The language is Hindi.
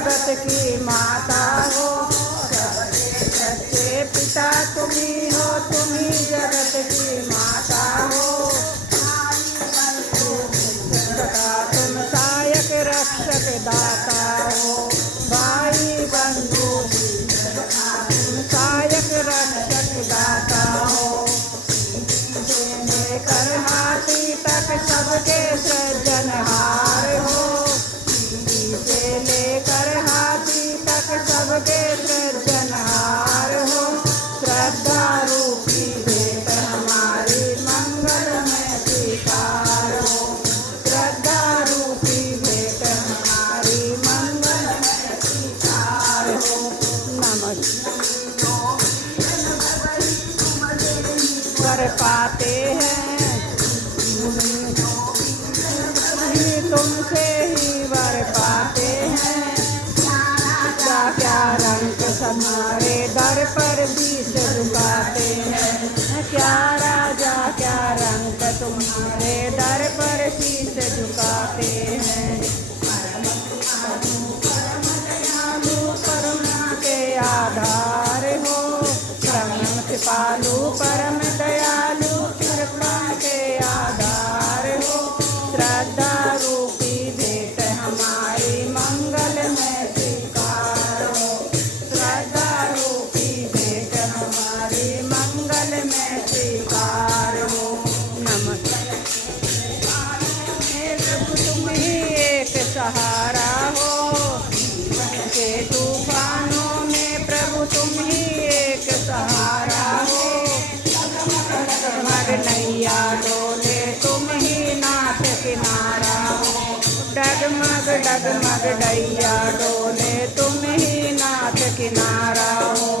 जगत की माता हो, सबके सच्चे पिता तुम्ही हो, तुम्ही जगत की माता हो। तुम सहायक रक्षक दाता हो, भाई बंधु तुम सहायक रक्षक दाता हो। लेकर हाथी तक सबके सृजनहार हो, से लेकर हाथी तक सबके सृजनहार हो। श्रद्धा रूपी भेंट हमारी मंगल में स्वीकार हो, श्रद्धा रूपी भेंट हमारी मंगल में स्वीकार हो। नमस्कार कर पाते हैं तुमसे ही वर पाते हैं। क्या क्या रंग हमारे दर पर शीश झुकाते हैं, क्या राजा क्या रंग तुम्हारे दर पर शीश झुकाते हैं। परम के आधार हो, परम कृपालु परम दयालु कृपा के आधार हो। श्रद्धा रूपी भेंट हमारी मंगल में स्वीकार हो, श्रद्धा रूपी भेंट हमारी मंगल में स्वीकार हो। नमस्कार प्रभु तुम ही एक सहारा हो, के तूफानों में प्रभु तुम ही एक सहारा हो। डगमग नैया डोले तुम ही नाथ किनारा हो, डगमग डगमग नैया डोले तुम ही नाथ किनारा हो।